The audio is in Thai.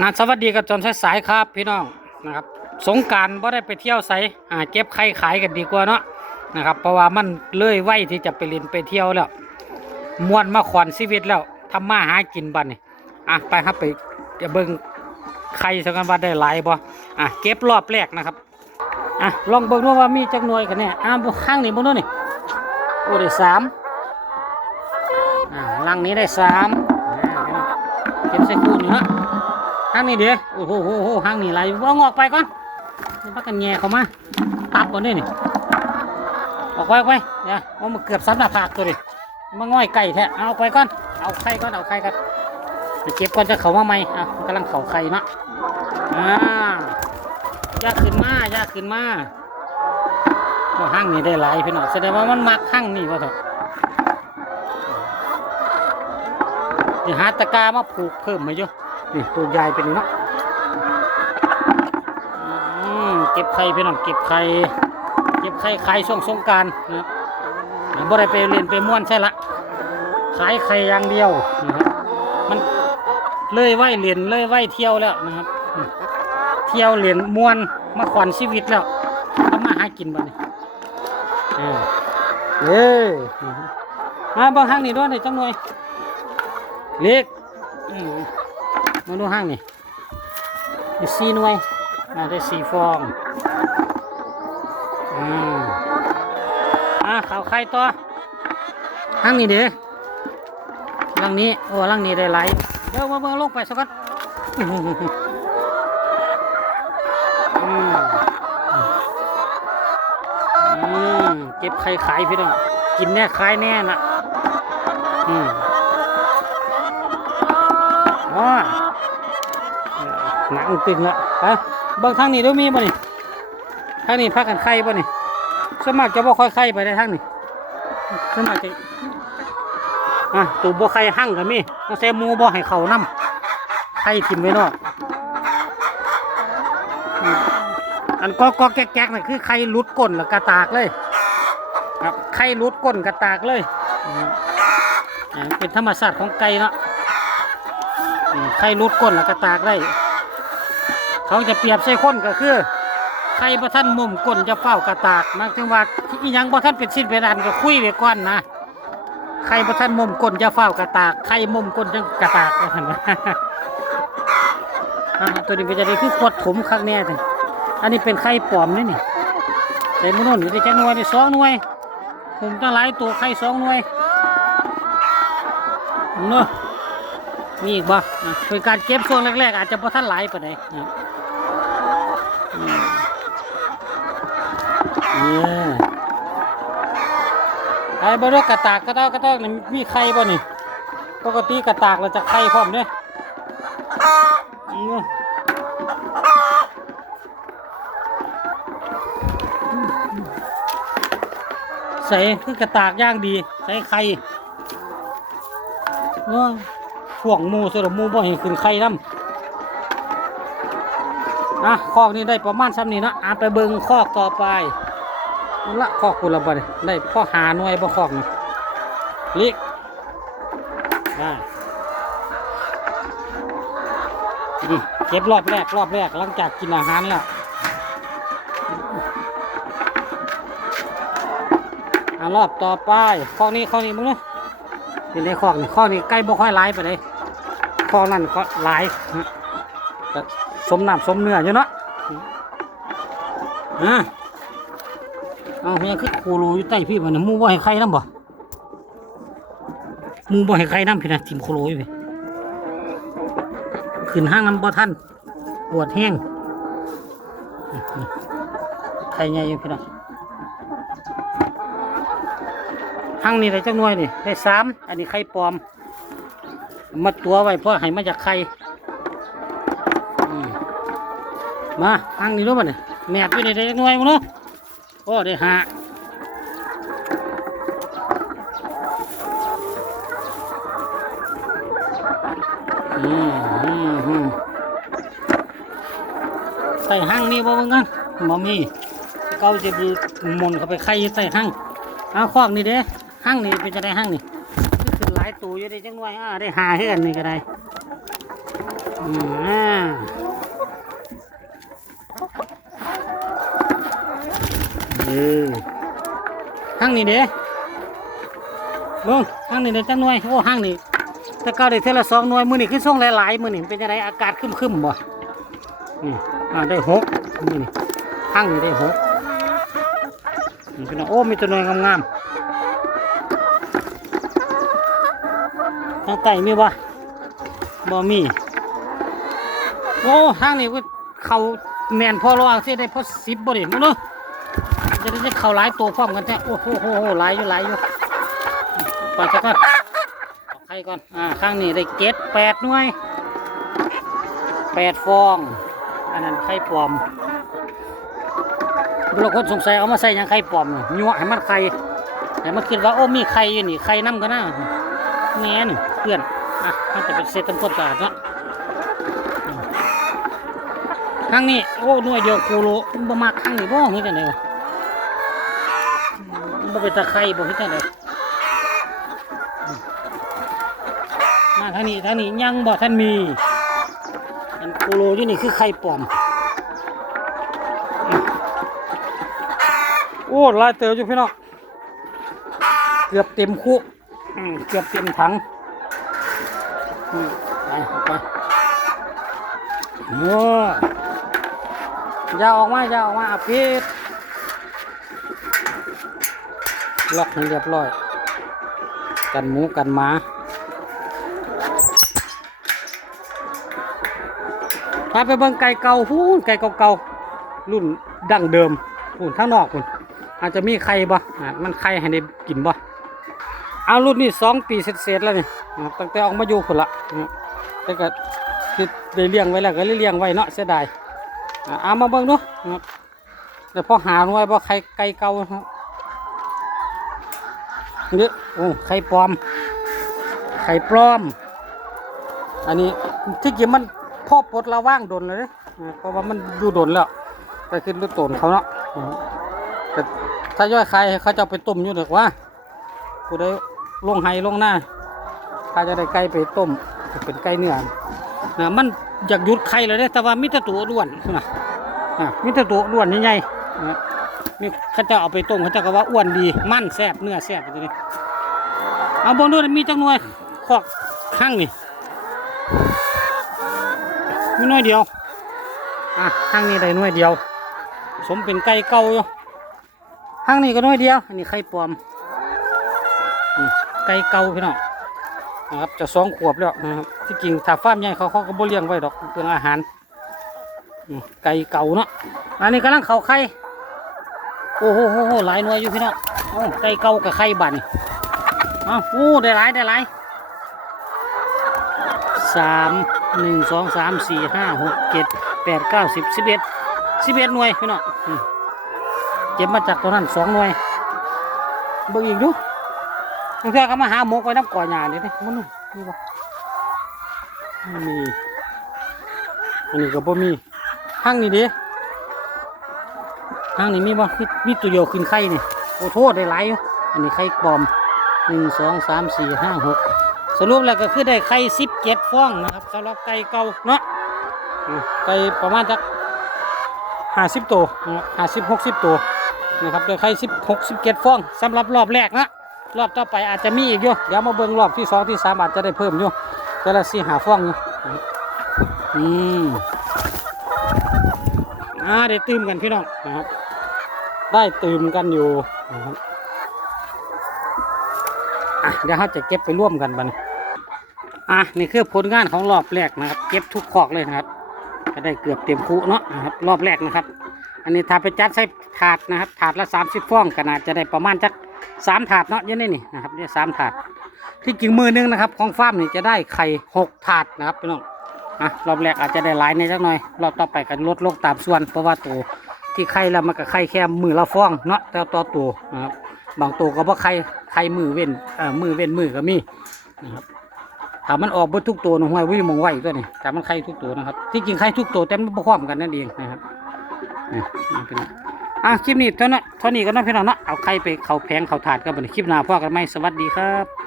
นะสวัสดีกับจอนสายๆครับพี่น้องนะครับ สงการบ่ได้ไปเที่ยวไสอ่าเก็บไข่ขายกันดีกว่าเนาะนะครับ เพราะว่ามันเลื้อยไหวที่จะไปเล่นไปเที่ยวแล้วมวนมาขวัญชีวิตแล้วทำมาหากินบัดนี่อะไปครับไปจะเบิ่งไข่สักกันว่าได้หลายบ่อะเก็บรอบแรกนะครับอะลองเบิ่งดูว่ามีจักหน่วยกันแน่อะบ่ข้างนี้บ่นู้นนี่โอ้ได้สามอ่าลังนี้ได้สามเก็บใส่คู่เนาะ ห้างนี้เดี๋ยวโอ้โหโหโหห้างนี้ไรว่างออกไปก่อนพักกันแง่เข้ามา ตับก่อนนี่นี่ออกไปออกไปเนี่ยว่ามันเกือบซ้ำหน้าผากตัวดิมาง่อยไก่แท้เอาไปก่อน เอาไข่ก่อน เอาไข่กันเก็บก่อนจะเขามาใหมอะมันกำลังเขาไข่เนาะอ่ายากขึ้นมายากขึ้นมาว่าห้างนี้ได้หลายพี่น้องแสดงว่ามันมักห้างนี้วะเถอะเดี๋ยวหาตะกร้ามาผูกเพิ่มมาอยู่ นี่ตัวใหญ่เป็นนี่เนาะเก็บไข่พี่น้องเก็บไข่เก็บไข่ขายช่วงสงการนะครับอ่าบ่ได้ไปเรียนไปม่วนใช่ละขายไข่อย่างเดียวนะครับมันเลยไหวเรียนเลยไหวเที่ยวแล้วนะครับ เที่ยวเรียนม่วนมาขวัญชีวิตแล้วทำมาหากินบ่เนี่ยเอ้ยมาบางห้างนี่ด้วยหน่อยจังหน่อยเล็กอื มาดูห้างนี่มีสี่หน่วยมาได้สี่ฟองอืมอ่าข่าวไข่ต่อห้างนี้เด้อลังนี้โอ้ลังนี้ได้ไหลเดี๋ยวมาเบิ่งลงไปสักก่อนอืมอืมเก็บไข่ขายพี่น้องกินแน่ขายแน่น่ะ อืมอ๋อ หนังตึงละไปเบิ่งทางนี้ดี๋ยมีบ่นี่ทางนี้พักกันไข่บ่นี่สมัครจะบ่ค่อยไข่ไปได้ทางนี้สมัครจะอะตูบ่ไข่หั่งก็มีต้องใส่หมูบ่ให้เขานํไข่ทิ่มไว้เนอกอันก็ก็แก๊กๆน่คือไข่ลุดก้นแล้วกระตากเลย ครับไข่ลุดก้นกระตากเลยอ่าเป็นธรรมชาติของไก่เนาะไข่รูดก้นแล้วก็ตากได้ เขาจะเปรียบใส่คนก็คือไข่บ่ท่านมุมก้นจะเฝ้ากระตากหมายถึงว่าอีหยังบ่ท่านเป็นสิ้นเป็นอันก็คุยไว้ก่อนนะไข่บ่ท่านมุมก้นจะเฝ้ากระตากไข่มุมก้นจะกระตากว่าซั่นตัวนี้เป็นจะได้คือขวดถมคักแน่เลยอันนี้เป็นไข่ปลอมนี่นี่แต่มื้อนู้นอยู่ได้จักหน่วยนี่สองหน่วยผมตั้งหลายตัวไข่สองหน่วยเนาะมีอีกบ่เป็นการเก็บช่วงแรกๆอาจจะพอท่านหลายปานใดนะอืม ไอ้บริกระตากกระตอกกระตอกนี่มีไข่บ่นี่ ปกติกระตากเราจะไข่พร้อมเนี่ยอืมใส่คือกระตากย่างดี ใส่ไข่เนาะพ่วงหมูสรับหมูบ่ให้ขึ้นไข่น้ำอะคอกนี้ได้ประมาณซ้ำนี้นะอะไปเบิงคอกต่อไป ละคอกคุละบ่ได้ได้พ่อหาหน่วยบ่คอกนี่ลิกได้เก็บรอบแรกรอบแรกหลังจากกินอาหารแล้วอะรอบต่อไปคอนี้คอนี้มึงเนาะเป็นในคอนี่คอนี่ใกล้บ่ค่อยหลายไปเลยคอนั่นก็หลายฮะก็สมน้ำสมเนื้ออยู่เนาะอะ เอาเฮียคือโคโลอยู่ใต้พี่บ่เนี่ยมูบ่ให้ใครน้ำบ่มูบ่ให้ใครน้ำพี่นะทิมโคโลอยู่พี่ขึ้นห้างน้ำบ่ท่านปวดแห้งใครใหญ่อยู่พี่น้องหั่งนี่ได้จักหน่วยนี่ได้สามอันนี้ไข่ปลอม มาตัวไว้เพราะให้มาจากไข่มาหั่งนี่รู้ป่ะเนี่ยแหนบอยู่นี่ได้จักหน่วยมั้งเนาะ โอ้ได้หาอืมอืมใส่หั่งนี่บ่เบิ่งกันบ่มีเกาจะบีมนเข้าไปไข่ใส่หั่งเอาคอกนี่เด้ห้างนี่เป็นจะได้ห้างนี่คือหลายตัวอยู่ได้จังหน่วยอ่าได้หาให้กันนี่ก็ได้อืม อืมอ่าเออห้างนี้เด้ลุงห้างนี้เด้จังหน่วยโอ้ห้างนี้แตะเก้าได้เท่าละสองหน่วยมือนี่ขึ้นส่งหลายๆมือนี่เป็นยังไงอากาศครึมๆบ่นี่อ่าได้หกมือนี่ห้างนี้ได้หกนี่พี่น้องโอ้มีตัวหน่วยงามๆทางไก่มีบ่บ่มีโอ้ทางนี้ก็เขาแมนพอรอสิได้พอสิบบ่ดิมึงเนาะ จะได้เข้าหลายตัวพร้อมกันแท้โอ้โหโหโหหลายอยู่หลายอยู่ไปจะก่อนใครก่อนอ่าข้างนี้ได้เจ็ดแปดหน่วยแปดฟอง อันนั้นไข่ปลอมบางคนสงสัยเอามาใส่ยังไข่ปลอมน่ะยั่วให้มันไข่ให้มันคิดว่าโอ้มีไข่อยู่นี่ไข่น้ำกันนะแม่นเพื่อนอะมันจะเป็นเศษทำความสะอาดเนาะ ข้างนี้ โอ้หน่วยเดียวกูรู้มันบ่มักข้างนี้บ่เฮ็ดจังได๋วะมันบ่เป็นตะไคร้บ่เฮ็ดจังได๋มาทางนี้ทางนี้ยังบ่ทันมีอันกูรู้อยู่นี่คือไข่ปลอมโอ้ลายเต๋ออยู่พี่น้องเกือบเต็มคุเกือบเต็มถังไปไปโอ้ อย่าออกมาอย่าออกมาอาปิดล็อกให้เรียบร้อย กันหมูกันหมาพาไปเบิ่งไก่เก่าพูนไก่เก่าๆรุ่นดั้งเดิมพูนข้างนอกพูนอาจจะมีไข่บ่มันไข่ให้ได้กินบ่เอารุ่นนี้สองปีเสร็จๆแล้วนี่ตั้งแต่ออกมาอยู่พุ่นละแต่ก็ได้เลี้ยงไว้แล้วก็เลยเลี้ยงไว้เนาะเสียดาย เอามาเบิ่งดูนะครับแต่พอหาไว้บ่ไข่ไก่เก่าครับนี่โอ้ไข่ปลอม ไข่ปลอม อันนี้ที่จริงมันพ่อปลดระว่างโดนเลยเพราะว่ามันอยู่โดนแล้วแต่ขึ้นด้วยตนเขาเนาะแต่ถ้าย่อยไข่เขาจะไปต้มอยู่เด็กว่าผู้ใดลงไห้ลงหน้าข้าจะได้ไก่ไปต้มจะเป็นไก่เนื้อนะมันอยากหยุดไข่เลยแต่ว่ามิตรตัวด้วนนะ อะมีแต่ตัวอ้วนใหญ่ๆนะมีเขาจะเอาไปต้มเขาจะก็ว่าอ้วนดีมั่นแซ่บเนื้อแซ่บตัวนี้เอาบนด้วยมีจังหน่วยขอกข้างนี่มีหน่วยเดียวอะข้างนี้ได้หน่วยเดียว สมเป็นไก่เก่าอยู่ข้างนี้ก็น่วยเดียวอันนี้ไข่ปลอมไก่เก่าพี่น้องนะครับจะสองขวบแล้วนะครับที่จริงถ้าฟาร์มใหญ่เขาเขาก็บ่เลี้ยงไว้ดอกเป็นอาหาร ไก่เก่าเนาะอันนี้กำลังเขาไข่โอ้โหโหโหหลายหน่วยอยู่พี่น้องโอ้ไก่เก่ากับไข่บันอ้าวโอ้ได้หลายได้หลายสามหนึ่งสองสามสี่ห้าหกเจ็ดแปดเก้าสิบสิบเอ็ดสิบเอ็ดหน่วยพี่น้องเก็บมาจากตัวนั้นสองหน่วยเบิ่งอีกดูบางเทื่อก็มาหาหมกไว้น้ำก่อหญ้าเดี๋ยนี้มันนี่บ่มีอันนี้ก็บ่มี ห้างนี้ด้ห้างนี้มีบ่มีมีตัวเดียวขึ้นไข่นี่โอ้โทษได้หลายอยู่อันนี้ไข่ปลอมหนึ่งสองสามสี่ห้าหกสรุปแล้วก็คือได้ไข่สิบเจ็ดฟองนะครับสำหรับไก่เก่าเนาะไก่ประมาณจักห้าสิบตัวห้าสิบหกสิบตัวนะครับได้ไข่สิบหกสิบเจ็ดฟองสำหรับรอบแรกนะรอบต่อไปอาจจะมีอีกอยู่เดี๋ยวมาเบิ่งรอบที่สองที่สามอาจจะได้เพิ่มอยู่แต่ละสี่หาฟองอยู่อืม อ่าได้ตื่มกันพี่น้องนะครับ ได้ตื่มกันอยู่นะครับอะเดี๋ยวเขาจะเก็บไปร่วมกันบัดนอะนี่คือผลงานของรอบแรกนะครับ เก็บทุกขอกเลยนะครับ ก็ได้เกือบเต็มคุเนาะนะครับ รอบแรกนะครับ อันนี้ถ้าไปจัดใส่ถาดนะครับ ถาดละสามสิบฟองก็น่าจะได้ประมาณจักสามถาดเนาะเยันนี่นี่นะครับเนี่ยสามถาด ที่จริงมือหนึงนะครับ ของฟาร์มนี่จะได้ไข่หกถาดนะครับพี่น้อง อะรอบแรกอาจจะได้หลายในจักหน่อย รอบต่อไปกันลดลงตามส่วน เพราะว่าตัวที่ไข่แล้วมันก็ไข่แค่มือละฟองเนาะแต่ต่อตัวนะครับบางตัวก็บ่ไข่ไข่มือเว้นเอ่อมือเว้นมือก็มีนะครับถ้ามันออกบิดทุกตัวนะห้วยวิ่งมองไหวตัวนี้แต่มันไข่ทุกตัวนะครับ ที่จริงไข่ทุกตัวแต่มันบ่พร้อมกันนั่นเองนะครับนี่เป็นอะคลิปนี้เท่านั้นเท่านี้ก็น้องพี่น้องเนาะเอาไข่ไปเขาแผงเขาถาดกันบัดนี้คลิปหน้าพ่อกันไหมสวัสดีครับ